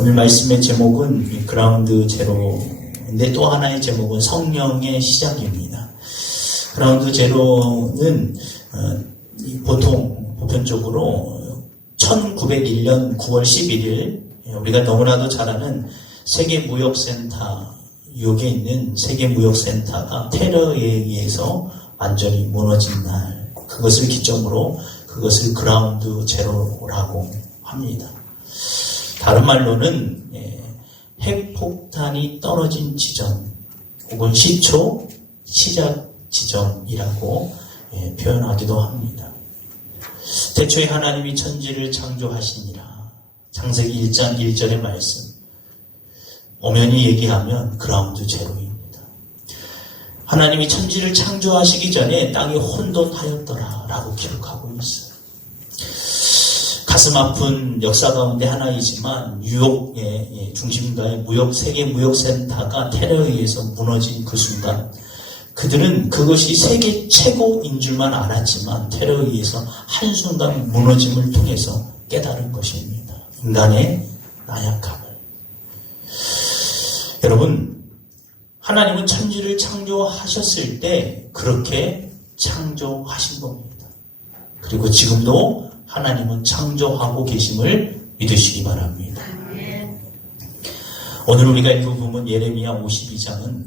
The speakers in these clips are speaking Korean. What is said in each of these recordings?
오늘 말씀의 제목은 그라운드 제로인데 또 하나의 제목은 성령의 시작입니다. 그라운드 제로는 보편적으로 1901년 9월 11일 우리가 너무나도 잘 아는 세계무역센터, 뉴욕에 있는 세계무역센터가 테러에 의해서 완전히 무너진 날, 그것을 기점으로 그것을 그라운드 제로라고 합니다. 다른 말로는 핵폭탄이 떨어진 지점 혹은 시초, 시작 지점이라고 표현하기도 합니다. 태초에 하나님이 천지를 창조하시니라. 창세기 1장 1절의 말씀. 엄연히 얘기하면 그라운드 제로입니다. 하나님이 천지를 창조하시기 전에 땅이 혼돈하였더라 라고 기록하고 있어요. 가슴 아픈 역사 가운데 하나이지만 뉴욕의 중심가의 세계 무역센터가 테러에 의해서 무너진 그 순간 그들은 그것이 세계 최고인 줄만 알았지만 테러에 의해서 한순간 무너짐을 통해서 깨달은 것입니다. 인간의 나약함을. 여러분, 하나님은 천지를 창조하셨을 때 그렇게 창조하신 겁니다. 그리고 지금도 하나님은 창조하고 계심을 믿으시기 바랍니다. 오늘 우리가 읽은 부분 예레미야 52장은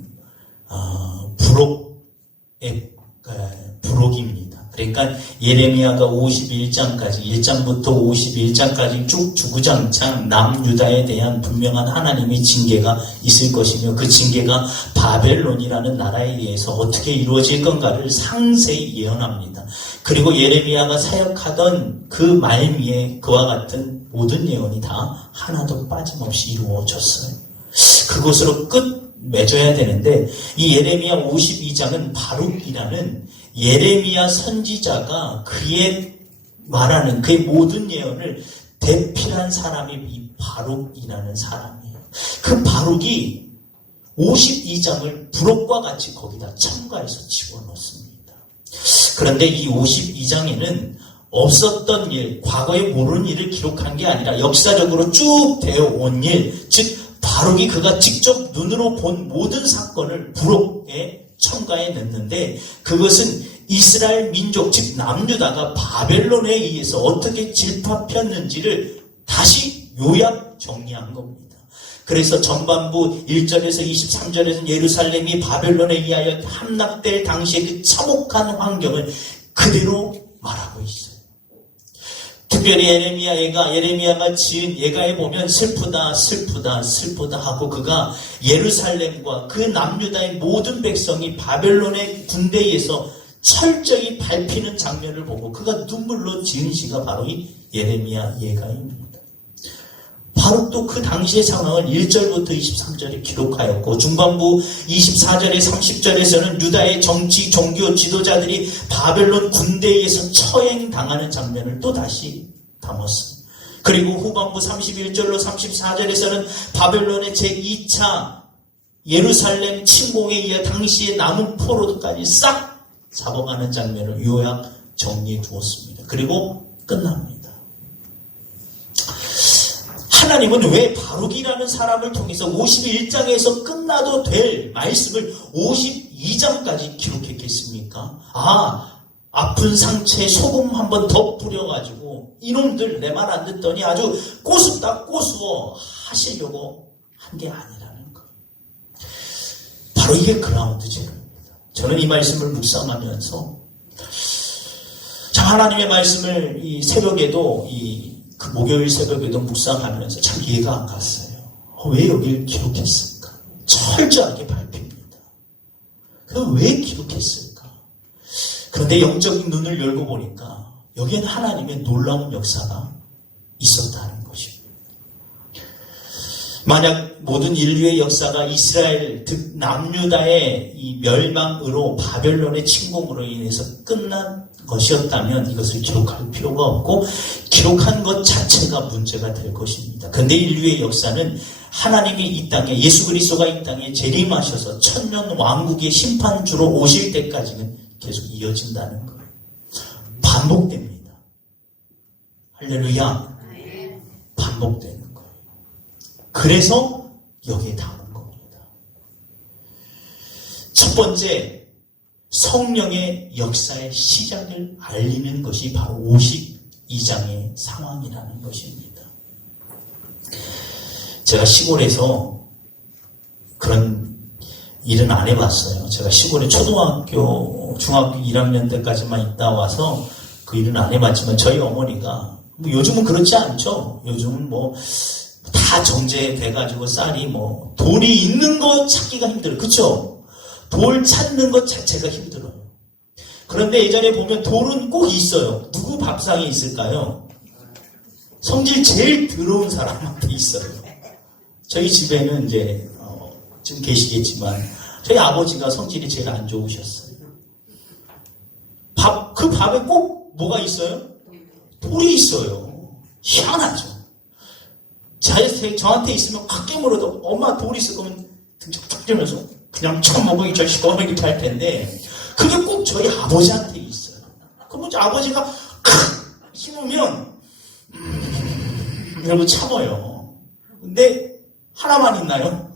부록입니다. 그러니까 예레미야가 51장까지 1장부터 51장까지 쭉 주구장창 남유다에 대한 분명한 하나님의 징계가 있을 것이며 그 징계가 바벨론이라는 나라에 의해서 어떻게 이루어질 건가를 상세히 예언합니다. 그리고 예레미야가 사역하던 그 말미에 그와 같은 모든 예언이 다 하나도 빠짐없이 이루어졌어요. 그것으로 끝 맺어야 되는데 이 예레미야 52장은 바룩이라는 예레미야 선지자가 그의 말하는 그의 모든 예언을 대필한 사람이 이 바룩이라는 사람이에요. 그 바룩이 52장을 부록과 같이 거기다 첨가해서 집어넣습니다. 그런데 이 52장에는 없었던 일, 과거에 모르는 일을 기록한 게 아니라 역사적으로 쭉 되어온 일, 즉 바룩이 그가 직접 눈으로 본 모든 사건을 부록에 첨가해 냈는데 그것은 이스라엘 민족 즉 남유다가 바벨론에 의해서 어떻게 질파폈는지를 다시 요약 정리한 겁니다. 그래서 전반부 1절에서 23절에서는 예루살렘이 바벨론에 의하여 함락될 당시의 그 참혹한 환경을 그대로 말하고 있어요. 특별히 예레미야가 지은 예가에 보면 슬프다 하고 그가 예루살렘과 그 남유다의 모든 백성이 바벨론의 군대에서 철저히 밟히는 장면을 보고 그가 눈물로 지은 시가 바로 이 예레미야 예가입니다. 바로 또 그 당시의 상황을 1절부터 23절에 기록하였고 중반부 24절에 30절에서는 유다의 정치, 종교 지도자들이 바벨론 군대에서 처형당하는 장면을 또 다시 담았습니다. 그리고 후반부 31절로 34절에서는 바벨론의 제2차 예루살렘 침공에 의해 당시의 남은 포로까지 싹 잡아가는 장면을 요약 정리해 두었습니다. 그리고 끝납니다. 하나님은 왜 바룩이라는 사람을 통해서 51장에서 끝나도 될 말씀을 52장까지 기록했겠습니까? 아픈 상처에 소금 한번 더 뿌려가지고 이놈들 내 말 안 듣더니 아주 꼬숩다 꼬수어 하시려고 한 게 아니라는 거. 바로 이게 그라운드 제로입니다. 저는 이 말씀을 묵상하면서 참 하나님의 말씀을 이 새벽에도 그 목요일 새벽에도 묵상하면서 참 이해가 안 갔어요. 왜 여기를 기록했을까? 철저하게 밟힙니다. 왜 기록했을까? 그런데 영적인 눈을 열고 보니까 여기엔 하나님의 놀라운 역사가 있었다는 것입니다. 만약 모든 인류의 역사가 이스라엘, 즉 남유다의 이 멸망으로 바벨론의 침공으로 인해서 끝난 것이었다면 이것을 기록할 필요가 없고 기록한 것 자체가 문제가 될 것입니다. 그런데 인류의 역사는 하나님이 이 땅에 예수 그리스도가 이 땅에 재림하셔서 천년 왕국의 심판주로 오실 때까지는 계속 이어진다는 거예요. 반복됩니다. 할렐루야. 반복되는 거예요. 그래서 여기에 닿은 겁니다. 첫 번째, 성령의 역사의 시작을 알리는 것이 바로 52장의 상황이라는 것입니다. 제가 시골에서 그런 일은 안 해봤어요. 제가 시골에 초등학교, 중학교 1학년 때까지만 있다 와서 그 일은 안 해봤지만 저희 어머니가 뭐 요즘은 그렇지 않죠. 요즘은 뭐 다 정제돼가지고 쌀이 뭐 돌이 있는 거 찾기가 힘들어요. 그쵸? 돌 찾는 것 자체가 힘들어요. 그런데 예전에 보면 돌은 꼭 있어요. 누구 밥상에 있을까요? 성질 제일 더러운 사람한테 있어요. 저희 집에는 이제 지금 계시겠지만 저희 아버지가 성질이 제일 안 좋으셨어요. 그 밥에 꼭 뭐가 있어요? 돌이 있어요. 희한하죠. 저한테 있으면 가끔으로도 엄마 돌이 있을 거면 등짝쭉 들면서 그냥 처먹기 절시고 이렇게 할 텐데 그게 꼭 저희 아버지한테 있어요. 그러면 아버지가 씹으면 이러고 참아요. 근데 하나만 있나요?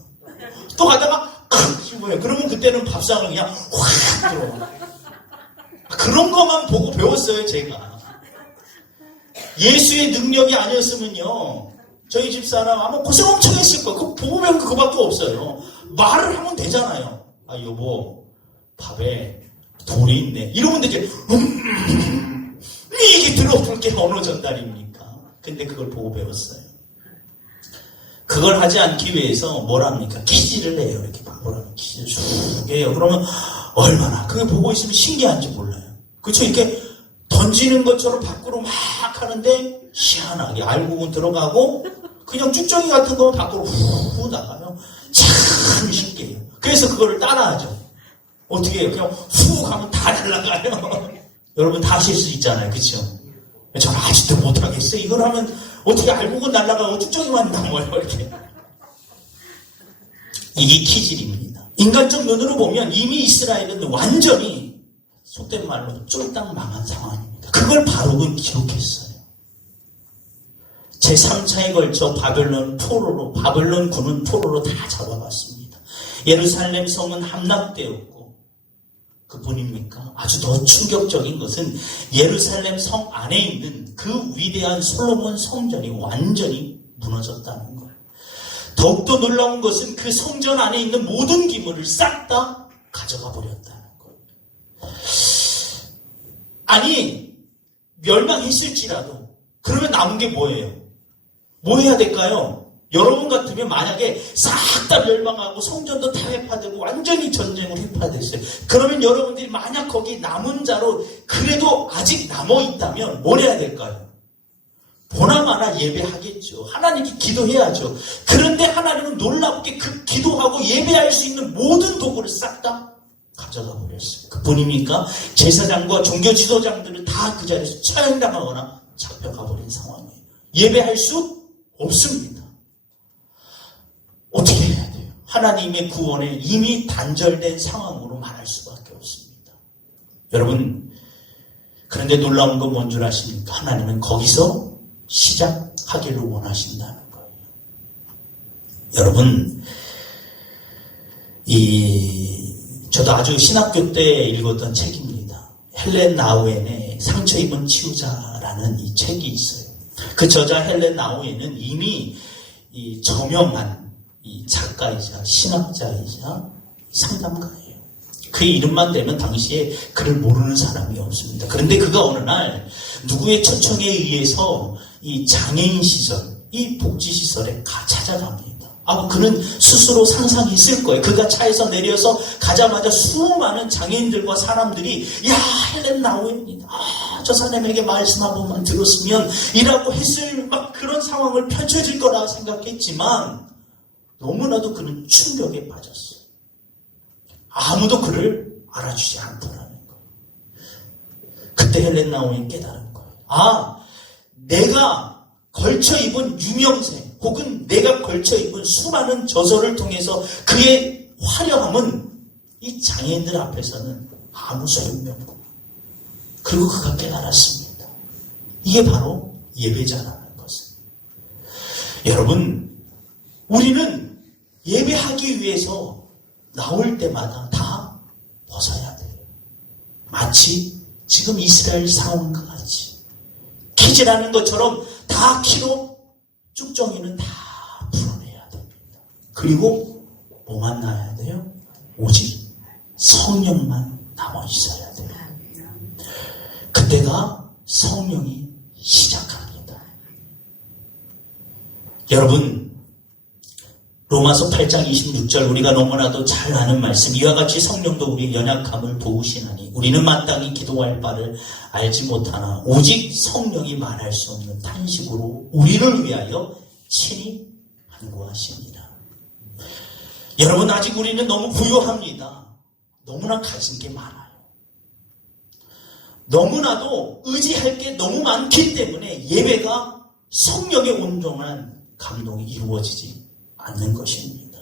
또 가다가 씹어요. 그러면 그때는 밥상을 그냥 확 들어. 그런 것만 보고 배웠어요, 제가. 예수의 능력이 아니었으면요, 저희 집사람 아마 고생 엄청 했을 거예요. 그거 보고 배운 그거밖에 없어요. 말을 하면 되잖아요. 아, 여보, 밥에 돌이 있네. 이러면 되지. 이게 들어올 게 언어 전달입니까? 근데 그걸 보고 배웠어요. 그걸 하지 않기 위해서 뭘 합니까? 퀴즈를 해요. 이렇게 바보라는 퀴즈를 쭉 해요. 그러면 얼마나 그게 보고 있으면 신기한지 몰라요. 그렇죠? 이렇게 던지는 것처럼 밖으로 막 하는데 희한하게 알고는 들어가고 그냥 쭉정이 같은 거면 밖으로 후 나가요. 참 신기해요. 그래서 그거를 따라하죠. 어떻게 해요? 그냥 후 가면 다 날아가요. 여러분 다 하실 수 있잖아요. 그렇죠? 저는 아직도 못하겠어요. 이걸 하면 어떻게 알고는 날아가고 쭉정이만 남아요. 이렇게. 이게 키질입니다. 인간적 눈으로 보면 이미 이스라엘은 완전히 속된 말로 쫄딱 망한 상황입니다. 그걸 바룩은 기록했어요. 제3차에 걸쳐 바벨론 군은 포로로 다 잡아갔습니다. 예루살렘 성은 함락되었고, 그뿐입니까? 아주 더 충격적인 것은 예루살렘 성 안에 있는 그 위대한 솔로몬 성전이 완전히 무너졌다는 거예요. 더욱더 놀라운 것은 그 성전 안에 있는 모든 기물을 싹 다 가져가 버렸다는 거예요. 아니, 멸망했을지라도 그러면 남은 게 뭐예요? 뭐 해야 될까요? 여러분 같으면 만약에 싹 다 멸망하고 성전도 다 회파되고 완전히 전쟁으로 회파됐어요. 그러면 여러분들이 만약 거기 남은 자로 그래도 아직 남아있다면 뭘 해야 될까요? 보나마나 예배하겠죠. 하나님께 기도해야죠. 그런데 하나님은 놀랍게 그 기도하고 예배할 수 있는 모든 도구를 싹 다 가져가 버렸어요. 그뿐입니까? 제사장과 종교 지도장들을 다 그 자리에서 처형당하거나 잡혀가 버린 상황이에요. 예배할 수 없습니다. 어떻게 해야 돼요? 하나님의 구원에 이미 단절된 상황으로 말할 수밖에 없습니다. 여러분, 그런데 놀라운 건 뭔 줄 아십니까? 하나님은 거기서 시작하기를 원하신다는 거예요. 여러분, 저도 아주 신학교 때 읽었던 책입니다. 헬렌 나우엔의 상처 입은 치유자라는 이 책이 있어요. 그 저자 헬렌 나우엔은 이미 이 저명한 이 작가이자 신학자이자 상담가예요. 그 이름만 되면 당시에 그를 모르는 사람이 없습니다. 그런데 그가 어느 날 누구의 초청에 의해서 이 장애인 시설, 이 복지시설에 찾아갑니다. 그는 스스로 상상했을 거예요. 그가 차에서 내려서 가자마자 수많은 장애인들과 사람들이 야, 헬렌 나우엔이다. 저 사람에게 말씀 한 번만 들었으면 이라고 했을 막 그런 상황을 펼쳐질 거라 생각했지만 너무나도 그는 충격에 빠졌어요. 아무도 그를 알아주지 않더라는 거예요. 그때 헬렌 나우엔이 깨달은 거예요. 내가 걸쳐 입은 유명세 혹은 내가 걸쳐 입은 수많은 저서를 통해서 그의 화려함은 이 장애인들 앞에서는 아무 소용이 없고, 그리고 그가 깨달았습니다. 이게 바로 예배자라는 것은. 여러분, 우리는 예배하기 위해서 나올 때마다 다 벗어야 돼요. 마치 지금 이스라엘 상황과 같이 키질하는 것처럼 다 키로 쭉정이는 다 풀어내야 됩니다. 그리고 뭐만 나야 돼요? 오직 성령만 남아 있어야 돼요. 그때가 성령이 시작합니다. 여러분, 로마서 8장 26절 우리가 너무나도 잘 아는 말씀, 이와 같이 성령도 우리의 연약함을 도우시나니 우리는 마땅히 기도할 바를 알지 못하나 오직 성령이 말할 수 없는 탄식으로 우리를 위하여 친히 간구하십니다. 여러분, 아직 우리는 너무 부유합니다. 너무나 가진 게 많아요. 너무나도 의지할 게 너무 많기 때문에 예배가 성령의 온전한 감동이 이루어지지 않는 것입니다.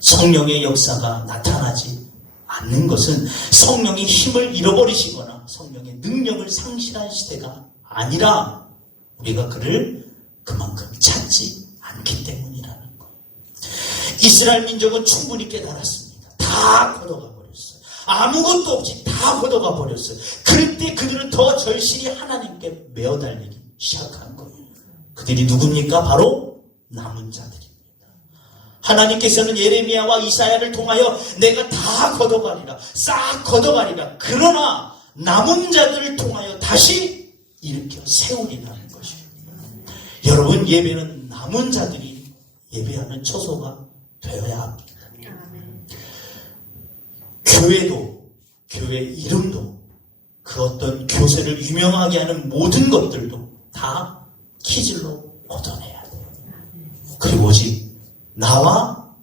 성령의 역사가 나타나지 않는 것은 성령이 힘을 잃어버리시거나 성령의 능력을 상실한 시대가 아니라 우리가 그를 그만큼 찾지 않기 때문이라는 거예요. 이스라엘 민족은 충분히 깨달았습니다. 다 걷어가 버렸어요. 아무것도 없이 다 걷어가 버렸어요. 그럴 때 그들은 더 절실히 하나님께 매어 달리기 시작한 거예요. 그들이 누굽니까? 바로 남은 자들입니다. 하나님께서는 예레미야와 이사야를 통하여 내가 다 걷어가리라, 싹 걷어가리라. 그러나 남은 자들을 통하여 다시 일으켜 세우리라는 것입니다. 여러분, 예배는 남은 자들이 예배하는 처소가 되어야 합니다. 교회도, 교회 이름도, 그 어떤 교세를 유명하게 하는 모든 것들도 다 키질로 걷어내야 돼요. 그리고 오직 나와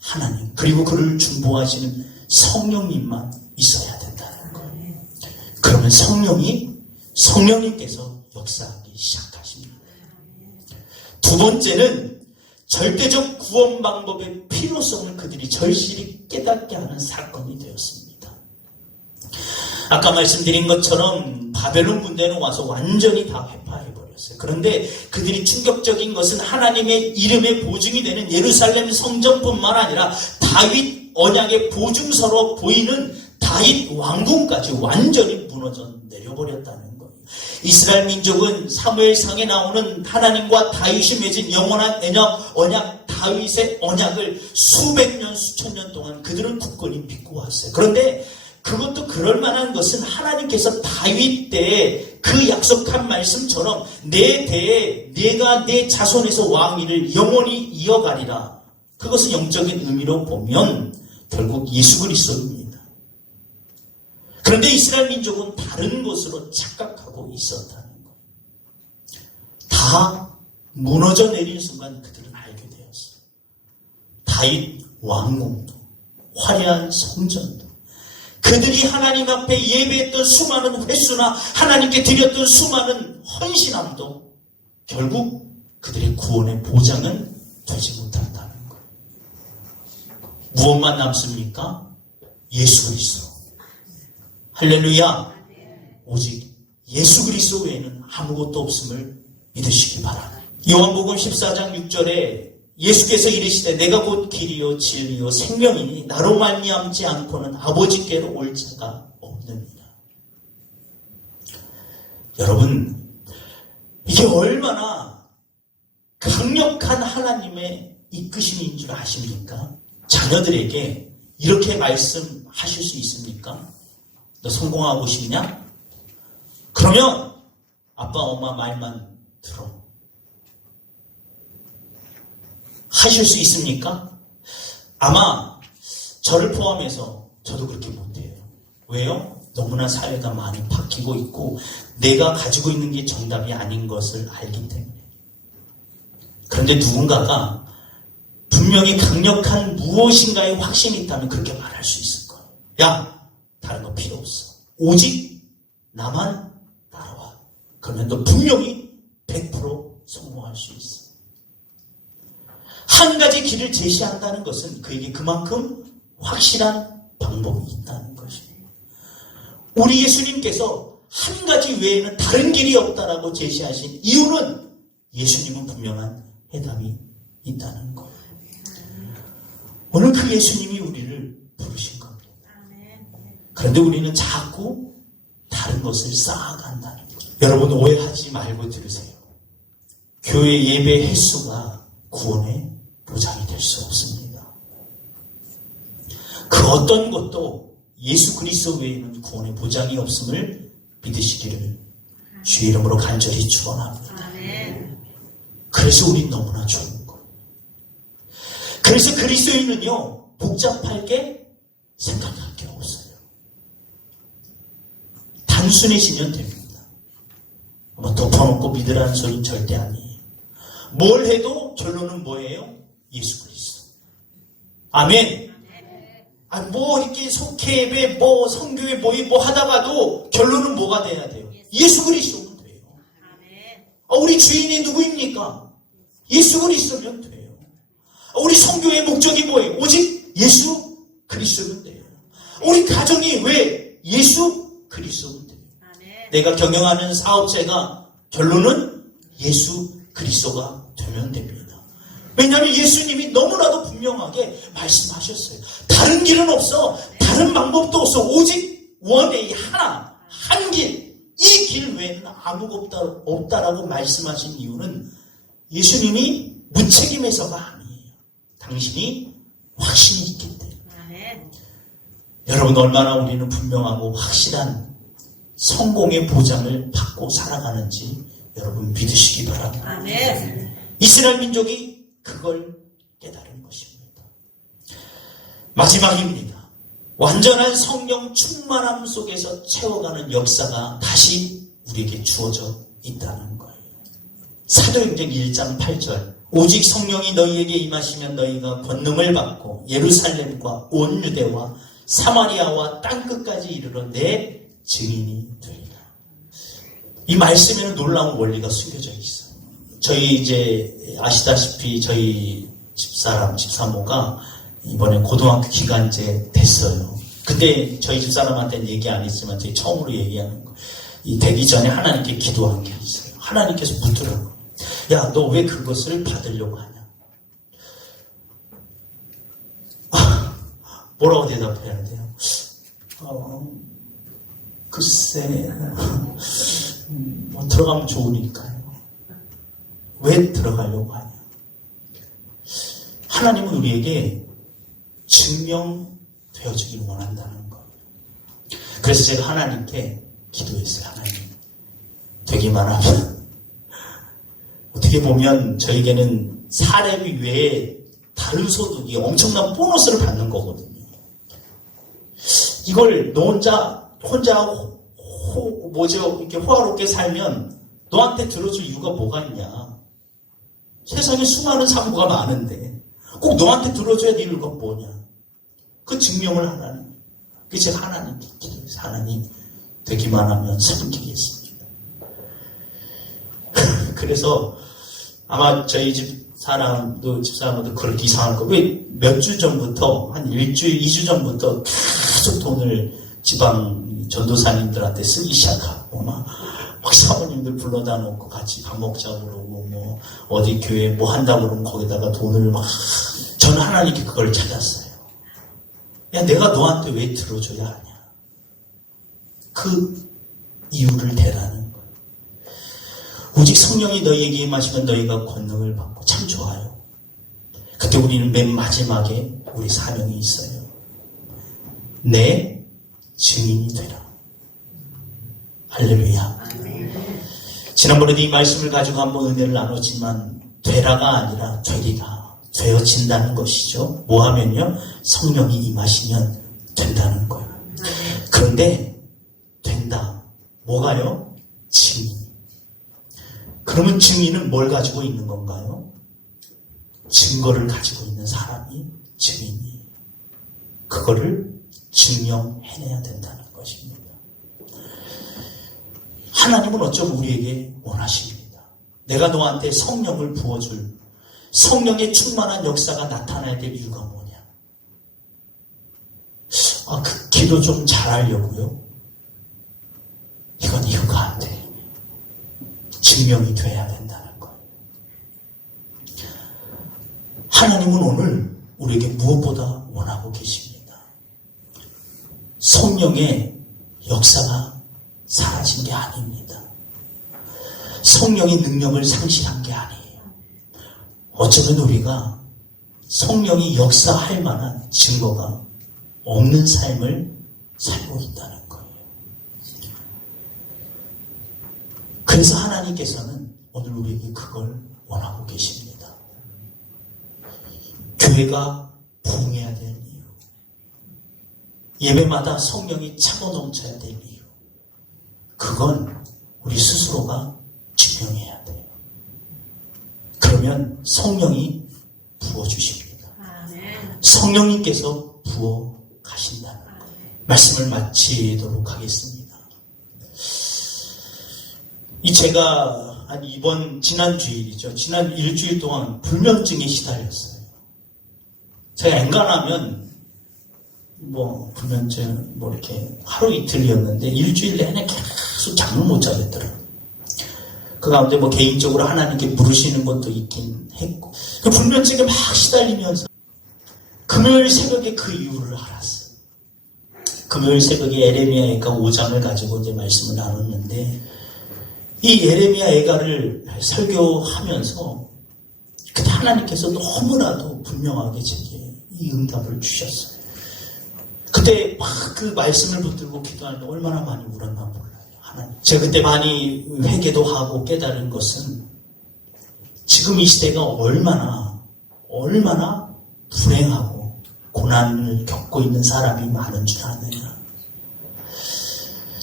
하나님, 그리고 그를 중보하시는 성령님만 있어야 된다는 거예요. 그러면 성령님께서 역사하기 시작하십니다. 두 번째는 절대적 구원 방법의 필요성을 그들이 절실히 깨닫게 하는 사건이 되었습니다. 아까 말씀드린 것처럼 바벨론 군대는 와서 완전히 다 회파해버렸어요. 그런데 그들이 충격적인 것은 하나님의 이름의 보증이 되는 예루살렘 성전뿐만 아니라 다윗 언약의 보증서로 보이는 다윗 왕궁까지 완전히 무너져 내려버렸다는 거예요. 이스라엘 민족은 사무엘상에 나오는 하나님과 다윗이 맺은 영원한 언약, 다윗의 언약을 수백 년, 수천 년 동안 그들은 굳건히 믿고 왔어요. 그런데 그것도 그럴 만한 것은 하나님께서 다윗 때에 그 약속한 말씀처럼 내 대에 내가 내 자손에서 왕위를 영원히 이어가리라. 그것은 영적인 의미로 보면 결국 예수 그리스도입니다. 그런데 이스라엘 민족은 다른 것으로 착각하고 있었다는 것. 다 무너져 내린 순간 그들은 알게 되었어요. 다윗 왕궁도, 화려한 성전도, 그들이 하나님 앞에 예배했던 수많은 횟수나 하나님께 드렸던 수많은 헌신함도 결국 그들의 구원의 보장은 되지 못한다는 거예요. 무엇만 남습니까? 예수 그리스도. 할렐루야. 오직 예수 그리스도 외에는 아무것도 없음을 믿으시기 바랍니다. 요한복음 14장 6절에 예수께서 이르시되 내가 곧 길이요 진리요 생명이니 나로 말미암지 않고는 아버지께로 올 자가 없느니라. 여러분, 이게 얼마나 강력한 하나님의 이끄심인 줄 아십니까? 자녀들에게 이렇게 말씀하실 수 있습니까? 너 성공하고 싶냐? 그러면 아빠 엄마 말만 들어. 하실 수 있습니까? 아마 저를 포함해서 저도 그렇게 못해요. 왜요? 너무나 사회가 많이 바뀌고 있고 내가 가지고 있는 게 정답이 아닌 것을 알기 때문에. 그런데 누군가가 분명히 강력한 무엇인가의 확신이 있다면 그렇게 말할 수 있을 거예요. 야, 다른 거 필요 없어. 오직 나만 따라와. 그러면 너 분명히 100% 성공할 수 있어. 한 가지 길을 제시한다는 것은 그에게 그만큼 확실한 방법이 있다는 것입니다. 우리 예수님께서 한 가지 외에는 다른 길이 없다라고 제시하신 이유는 예수님은 분명한 해답이 있다는 것. 그 예수님이 우리를 부르신 겁니다. 그런데 우리는 자꾸 다른 것을 쌓아간다는 거죠. 여러분 오해하지 말고 들으세요. 교회 예배 횟수가 구원의 보장이 될 수 없습니다. 그 어떤 것도 예수 그리스도 외에는 구원의 보장이 없음을 믿으시기를 주의 이름으로 간절히 축원합니다. 그래서 우린 너무나 좋은 거예요. 그래서 그리스도인은요 복잡하게 생각할 게 없어요. 단순해지면 됩니다. 뭐 덮어놓고 믿으라는 소리는 절대 아니에요. 뭘 해도 결론은 뭐예요? 예수 그리스도. 아멘. 뭐 이렇게 속회배 뭐 성교회 모임 뭐 하다가도 결론은 뭐가 돼야 돼요? 예수 그리스도면 돼요. 우리 주인이 누구입니까? 예수 그리스도면 돼요. 우리 성교의 목적이 뭐예요? 오직 예수 그리스도면 돼요. 우리 가정이 왜 예수 그리스도면 돼요. 내가 경영하는 사업체가 결론은 예수 그리스도가 되면 됩니다. 왜냐하면 예수님이 너무나도 분명하게 말씀하셨어요. 다른 길은 없어. 다른 방법도 없어. 오직 원의 하나, 한 길. 이 길 외에는 아무것도 없다라고 말씀하신 이유는 예수님이 무책임해서가 아니에요. 당신이 확신이 있기 때문에. 여러분 얼마나 우리는 분명하고 확실한 성공의 보장을 받고 살아가는지 여러분 믿으시기 바랍니다. 이스라엘 민족이 그걸 깨달은 것입니다. 마지막입니다. 완전한 성령 충만함 속에서 채워가는 역사가 다시 우리에게 주어져 있다는 거예요. 사도행전 1장 8절 오직 성령이 너희에게 임하시면 너희가 권능을 받고 예루살렘과 온 유대와 사마리아와 땅끝까지 이르러 내 증인이 되리라. 이 말씀에는 놀라운 원리가 숨겨져 있어요. 저희 이제 아시다시피 저희 집사모가 이번에 고등학교 기간제 됐어요. 근데 저희 집사람한테는 얘기 안 했지만 저희 처음으로 얘기하는 거. 이 되기 전에 하나님께 기도한 게 있어요. 하나님께서 묻더라고요. 야, 너 왜 그것을 받으려고 하냐? 뭐라고 대답해야 돼요? 글쎄, 들어가면 좋으니까요. 왜 들어가려고 하냐? 하나님은 우리에게 증명되어주길 원한다는 거예요. 그래서 제가 하나님께 기도했어요. 하나님, 되기만 하면. 어떻게 보면 저에게는 사례비 외에 다른 소득이 엄청난 보너스를 받는 거거든요. 이걸 너 혼자 이렇게 호화롭게 살면 너한테 들어줄 이유가 뭐가 있냐? 세상에 수많은 사고가 많은데 꼭 너한테 들어줘야 될 이유가 뭐냐? 그 증명을 하나님. 그래서 제가 하나님께 기도해서 하나님 되기만 하면 섬기겠습니다. 그래서 아마 저희 집사람도 그렇게 이상할 거예요. 왜 몇 주 전부터 한 1주, 2주 전부터 계속 돈을 지방 전도사님들한테 쓰기 시작하고 막 사모님들 불러다 놓고 같이 밥 먹자고 그러고 뭐 어디 교회 뭐 한다고 그러면 거기다가 돈을 막 저는 하나님께 그걸 찾았어요. 야, 내가 너한테 왜 들어줘야 하냐? 그 이유를 대라는 거예요. 오직 성령이 너희에게 임하시면 너희가 권능을 받고 참 좋아요. 그때 우리는 맨 마지막에 우리 사명이 있어요. 내 증인이 되라. 할렐루야. 지난번에도 이 말씀을 가지고 한번 은혜를 나눴지만 되라가 아니라 되리라. 되어진다는 것이죠. 뭐 하면요? 성령이 임하시면 된다는 거예요. 그런데 된다. 뭐가요? 증인. 그러면 증인은 뭘 가지고 있는 건가요? 증거를 가지고 있는 사람이 증인이에요. 그거를 증명해내야 된다는 것입니다. 하나님은 어쩜 우리에게 원하십니다. 내가 너한테 성령을 부어줄 성령의 충만한 역사가 나타나야 될 이유가 뭐냐? 그 기도 좀 잘하려고요? 이건 이유가 안 돼. 증명이 돼야 된다는 것. 하나님은 오늘 우리에게 무엇보다 원하십니다. 원하고 계십니다. 성령의 역사가 사라진 게 아닙니다. 성령의 능력을 상실한 게 아니에요. 어쩌면 우리가 성령이 역사할 만한 증거가 없는 삶을 살고 있다는 거예요. 그래서 하나님께서는 오늘 우리에게 그걸 원하고 계십니다. 교회가 부흥해야 될 이유, 예배마다 성령이 차고 넘쳐야 될 이유, 그건 우리 스스로가 증명해야 돼요. 그러면 성령이 부어주십니다. 성령님께서 부어 가신다는 말씀을 마치도록 하겠습니다. 제가 지난 주일이죠. 지난 일주일 동안 불면증에 시달렸어요. 제가 엔간하면 불면증 이렇게 하루 이틀이었는데 일주일 내내 계속 잠을 못 자겠더라고요. 그 가운데 개인적으로 하나님께 물으시는 것도 있긴 했고, 그 불면증에 막 시달리면서 금요일 새벽에 그 이유를 알았어요. 금요일 새벽에 에레미야 애가 5장을 가지고 이제 말씀을 나눴는데, 이 에레미야 애가를 설교하면서 그때 하나님께서 너무나도 분명하게 제게 이 응답을 주셨어요. 그때 막 그 말씀을 붙들고 기도하는데 얼마나 많이 울었나 몰라요. 하나님. 제가 그때 많이 회개도 하고 깨달은 것은 지금 이 시대가 얼마나 불행하고 고난을 겪고 있는 사람이 많은 줄 아느냐.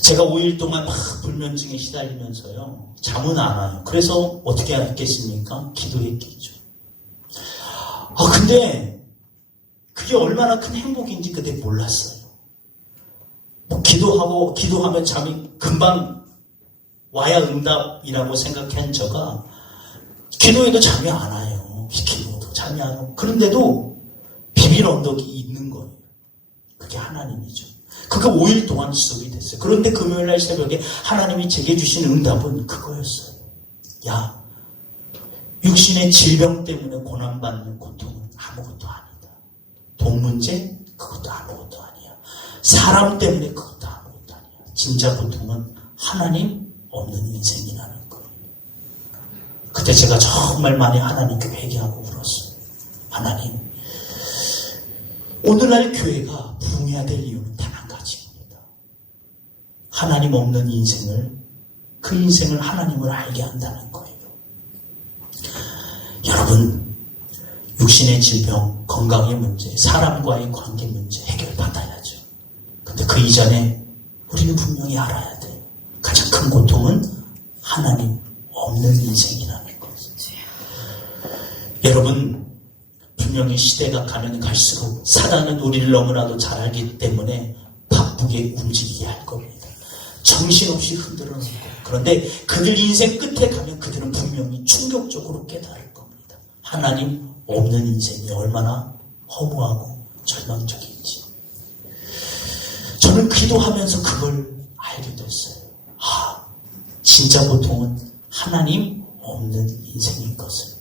제가 5일 동안 막 불면증에 시달리면서요, 잠은 안 와요. 그래서 어떻게 했겠습니까? 기도했겠죠. 근데 그게 얼마나 큰 행복인지 그때 몰랐어요. 기도하면 잠이 금방 와야 응답이라고 생각한 저가 기도해도 잠이 안 와요. 기도도 잠이 안 오고. 그런데도 비밀 언덕이 있는 거예요. 그게 하나님이죠. 그게 5일 동안 지속이 됐어요. 그런데 금요일날 새벽에 하나님이 제게 주신 응답은 그거였어요. 야, 육신의 질병 때문에 고난받는 고통은 아무것도 아니다. 돈 문제? 그것도 아무것도 아니야. 사람 때문에 그것도 아무것도 아니야. 진짜 고통은 하나님 없는 인생이라는 거예요. 그때 제가 정말 많이 하나님께 회개하고 울었어요. 하나님, 오늘날 교회가 부흥해야 될 이유는 단 한 가지입니다. 하나님 없는 인생을, 그 인생을 하나님을 알게 한다는 거예요. 여러분, 육신의 질병, 건강의 문제, 사람과의 관계 문제 해결받아야죠. 근데 그 이전에 우리는 분명히 알아야 돼요. 가장 큰 고통은 하나님 없는 인생이라는 거죠. 여러분, 분명히 시대가 가면 갈수록 사단은 우리를 너무나도 잘 알기 때문에 바쁘게 움직이게 할 겁니다. 정신없이 흔들어 놓고. 그런데 그들 인생 끝에 가면 그들은 분명히 충격적으로 깨달을 겁니다. 하나님 없는 인생이 얼마나 허무하고 절망적인지. 저는 기도하면서 그걸 알게 됐어요. 진짜 고통은 하나님 없는 인생인 것을.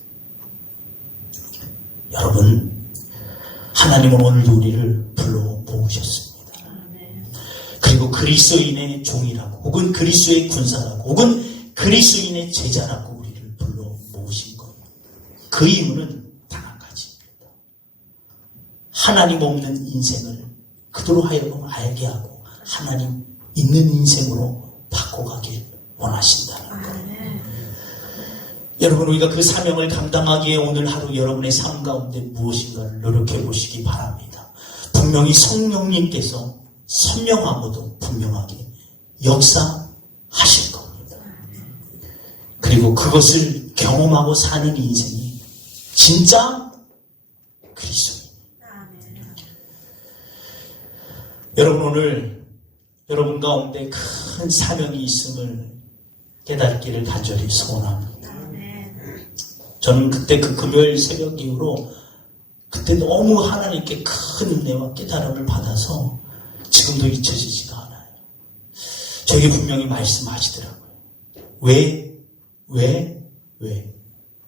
여러분, 하나님은 오늘도 우리를 불러 모으셨습니다. 그리고 그리스도인의 종이라고, 혹은 그리스도의 군사라고, 혹은 그리스도인의 제자라고 우리를 불러 모으신 거예요. 그 이유는 단 한 가지입니다. 하나님 없는 인생을 그대로 하여금 알게 하고 하나님 있는 인생으로 바꿔가길 원하신다는 거예요. 여러분, 우리가 그 사명을 감당하기에 오늘 하루 여러분의 삶 가운데 무엇인가를 노력해 보시기 바랍니다. 분명히 성령님께서 선명하고도 분명하게 역사하실 겁니다. 그리고 그것을 경험하고 사는 인생이 진짜 그리스도입니다. 여러분, 오늘 여러분 가운데 큰 사명이 있음을 깨닫기를 간절히 소원합니다. 저는 그때 그 금요일 새벽 이후로 그때 너무 하나님께 큰 은혜와 깨달음을 받아서 지금도 잊혀지지가 않아요. 저에게 분명히 말씀하시더라고요. 왜?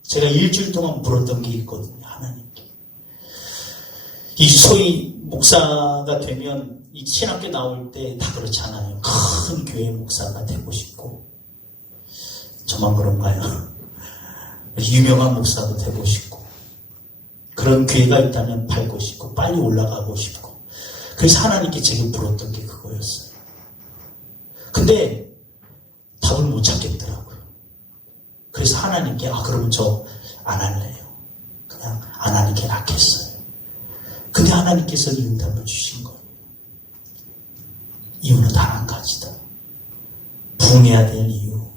제가 일주일 동안 물었던 게 있거든요. 하나님께. 이 소위 목사가 되면 이 신학교 나올 때 다 그렇잖아요. 큰 교회 목사가 되고 싶고, 저만 그런가요? 유명한 목사도 되고 싶고, 그런 교회가 있다면 밟고 싶고, 빨리 올라가고 싶고, 그래서 하나님께 제게 물었던 게 그거였어요. 근데 답을 못 찾겠더라고요. 그래서 하나님께 그러면 저 안 할래요. 그냥 안 하는 게 낫겠어요. 근데 하나님께서 이 응답을 주신 거예요. 이유는 단 한 가지다. 부흥해야 될 이유,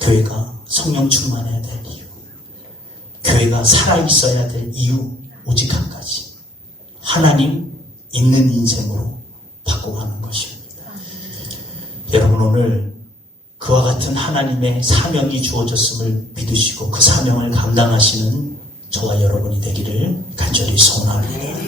교회가 성령 충만해야 될 이유, 교회가 살아있어야 될 이유, 오직 한 가지. 하나님 있는 인생으로 바꿔가는 것입니다. 여러분, 오늘 그와 같은 하나님의 사명이 주어졌음을 믿으시고 그 사명을 감당하시는 저와 여러분이 되기를 간절히 소원합니다.